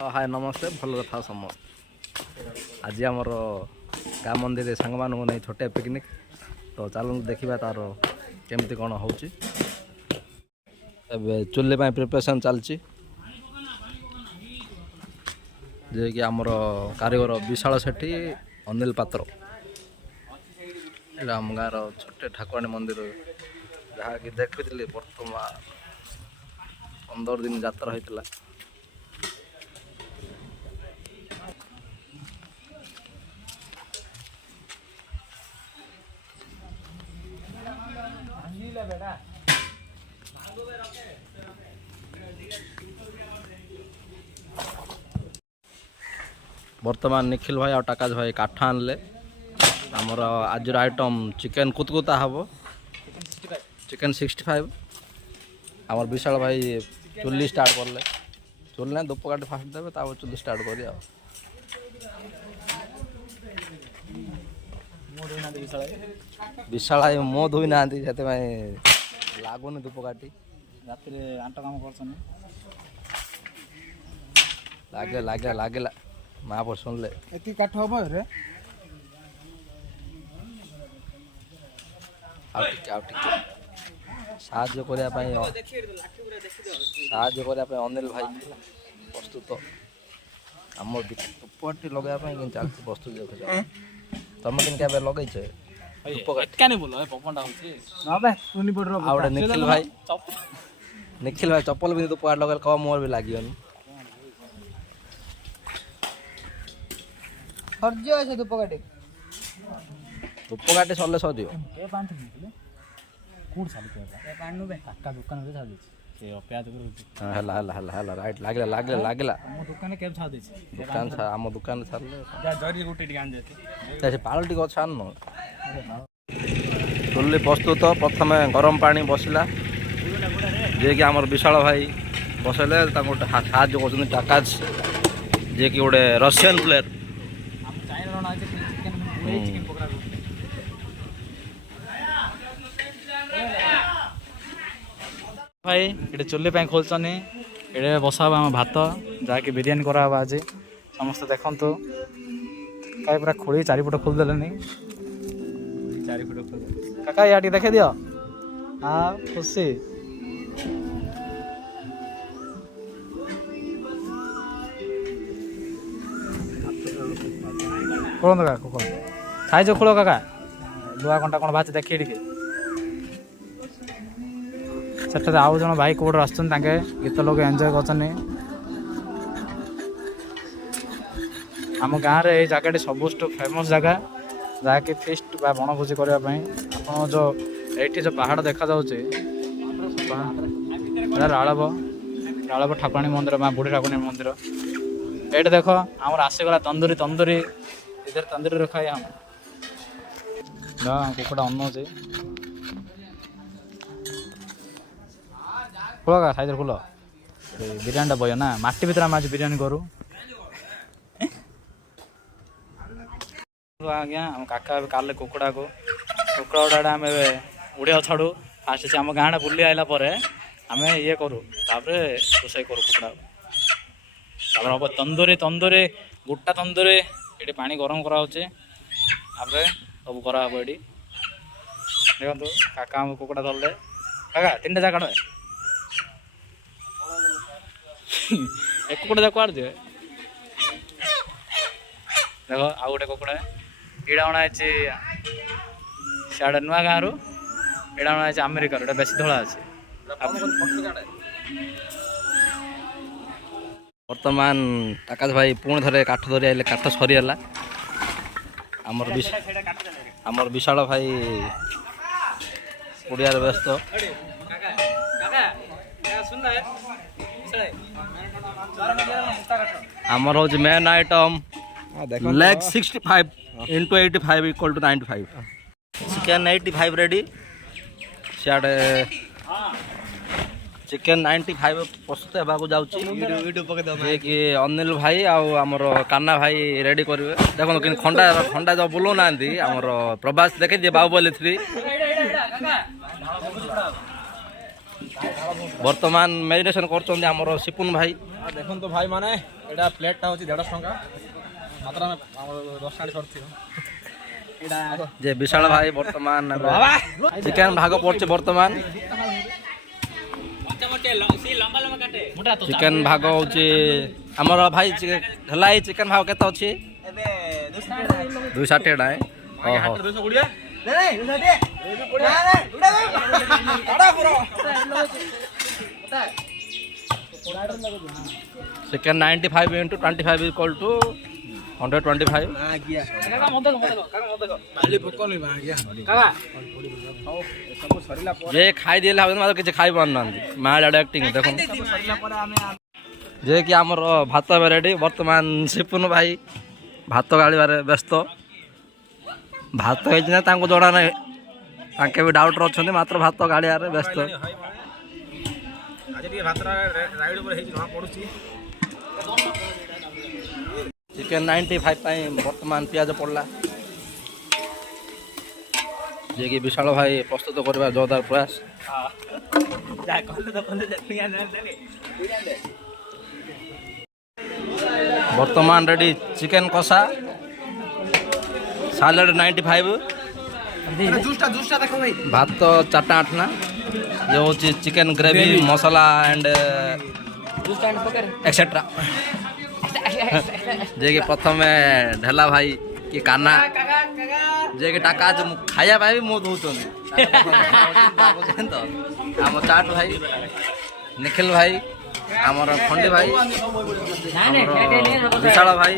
हाय नमस्ते भल था समस्त आज आमर गाँ मंदिर सांग मानू नहीं छोटे पिकनिक तो चलू देखा तार केमती कौन हो चुल्ली प्रिपरेशन चलती जे कि आमर कारीगर विशाल सेठी अनिल पात्र आम गाँव छोटे ठाकुराणी मंदिर जहाँ कि देखी बर्तमान 15 दिन यात्रा होता बर्तमान निखिल भाई और टाकाश भाई काठ आनले आमर आज आइटम चिकेन कुतकुता हम चिकेन 65 आमर विशाल भाई चुल्ली स्टार्ट करले चुल्ली ना धूपकाठी फास्ट देवे तापर चुल्ली स्टार्ट कर विशाल भाई मो धोई ना लगुनि धूपकाठी रात आंट काम कर लगे लगे लगेगा माँ पर सुनले एति काठ हम रे साहाଯ୍य करने अनिल भाई प्रस्तुत आम धूपकाठी लगे चलती प्रस्तुत देख तुम कि लगे निखिल भाई चप्पल भी धूपकाठ लगे कम मोर भी लगे धूपकाठी सरले सर राइट लगला लगला लगला दुकान आम दुकान पालटी छान चुल्ली प्रस्तुत प्रथम गरम पानी बसला जे कि आमर विशाल भाई बसले गोटे साहाଯ୍य कर टाकाज जे कि गोटे रशियन प्लेयर भाई ये चुल्ली खोलचन ये बसा आम भात जहाँकि बिरियानी करा आज समस्त देखु कहीं पूरा खोली चारिपट खोलदेले चारिपट खोल काका या देखे दियो हाँ खुशी खोल काका खोल साइज खोल काका लुआ कंटा कौन बात देखिए टे से आउ जन भाई कौट आसुन गीत लोग एंजॉय कर आम गाँव में ये जगह सबुठ फेमस जगह जहाँकि फिस्ट बा बनभोजी करने आप जो ये जो पहाड़ देखा राड़ब ठाकुराणी मंदिर माँ बुढ़ी ठाकुराणी मंदिर ये देख आमर आसीगला तंदूरी तंदूरी इधर तंदूरी रखा है कुकुड़ा अन्न खुल का साइज खुल बिरियानी बय ना माटी भर आम आज बिरियानी करूँ आज्ञा आम काका काले कुकुड़ा को कुकुड़ा आम उड़िया छाड़ू फास्ट आम गाँव बुली आइला आम ये करूँ रोषे करूँ कुकुड़ा हम तंदूरी तंदूरी गोटा तंदूरी ये पानी गरम कराऊे सब करा ये देखो काका आम कुकुड़ा धरले काका 3टा जगह एक कुकुड़ा जाक आड़ दे देख आउ गोटे कुकुड़ा इड़ा अणा सियाड़े नुआ गाँव रू इड़ा अणा अमेरिका बेसी धड़ा अच्छे वर्तमान टाकाश भाई पुणी थे काठ धरी आइले काठ सरीगला आमर विशाल भाई उड़िया व्यस्त आमर हूँ main item leg 65 into 85 equal to 95 chicken 85 ready सियाड़े चिकेन 95 प्रस्तुत होगा जाऊँगी कि अनिल भाई आमर काना भाई रेडी करेंगे देखो कि खंडा खंडा जो बुलाऊ ना आमर प्रभास देखे दिए बाहुबली 3 বর্তমান মেডিটেশন করছেন আমার সিপুন ভাই। দেখুন তো ভাই মানে এটা প্লেটটা হচ্ছে 150 টাকা মাত্র আমি 10 টাকা করছি যে বিশাল ভাই বর্তমান চিকেন ভাগ পড়ছে বর্তমান চিকেন ভাগ হচ্ছে আমার ভাই হেলাই চিকেন ভাগ কেতে ଅଛି 260 টাকা ଓହୋ चिकन 95 into 25 equal to 125 जे खाई दिले हम मतलब किछ खाई पान नांदी माड एक्टिंग देखो जे कि हमर भात रेडी वर्तमान सिपुन भाई भात गाड़ीबारे व्यस्त भात होइछ ना तांको जणा नै तांके भी डाउट रहछन्ती मात्र भात गाड़ीबारे व्यस्त आज ଟିକେ ଭାତରା ରାଇଡ ଉପରେ ହେଇଛି ଜଣା ପଡୁଛି चिकेन 95 ପାଇଁ ବର୍ତ୍ତମାନ ପିଆଜ ପଡଲା जे कि विशाल भाई प्रस्तुत करबा जोरदार प्रयास वर्तमान रेडी चिकेन कषा सालाड 95 ଜୁସଟା ଦେଖ ଭାଇ भात 4टा 8 ना ये होची chicken gravy masala and etcetera जे कि प्रथम ढेला भाई कि काना जे कि टाका आज खाया भाई मो दउछन तो हम चाट भाई निखिल भाई हमर खंडी भाई विशाल भाई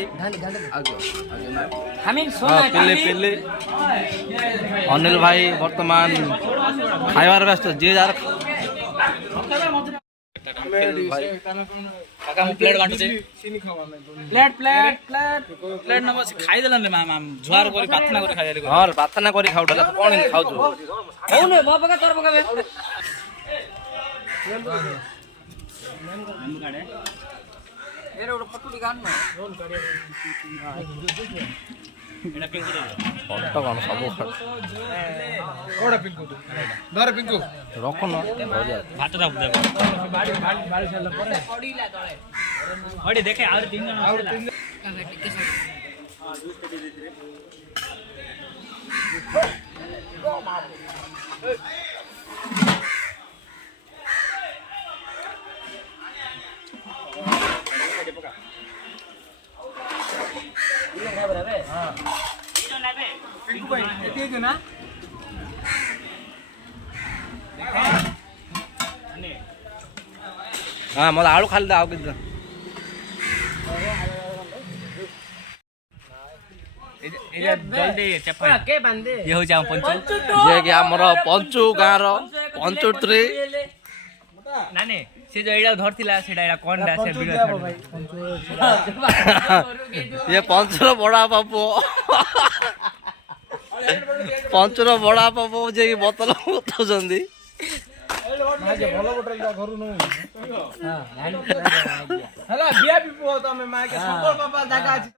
पिल्ली पिल्ली अनिल भाई वर्तमान खाइबार व्यस्त जे जार काका हम प्लेट बांटुचे प्लेट नबो खाई देलन रे मामा जुआर करी पाथना करी खाइ देली हां प्रार्थना करी खाउडला कोन खाउ छु कौन मो पका तोर पका एरे ओड पटुली गान न रोल करे एना पिंकु दे फटो कोन सब खा कोडा पिंकु दर पिंकु रखो न भात दा दे बाड़ी छला परे पडीला तळे ओडी देखे और 3 जन और 3 टिके सब हां मला आळू खाली दाव कि जल्दी चप्पल के बांधे ये हो जाम पंचू जे कि हमर पंचू गाँ रो पंचू ट्री नानी से जो एडा धरतिला सेडा एडा कोन डा से वीडियो ये पंचूर बड़ा बापू पंचूर बड़ा बापू जे कि बोतल उठौछंदी ଭଲ ବୋଟଲ ଟା ଘରୁ ନଉ ହେଲା ବିଆ ବି ପୁଅ ତମେ ମାକେ ସମ୍ପର୍କ ବାପା ଜାଗା ଅଛି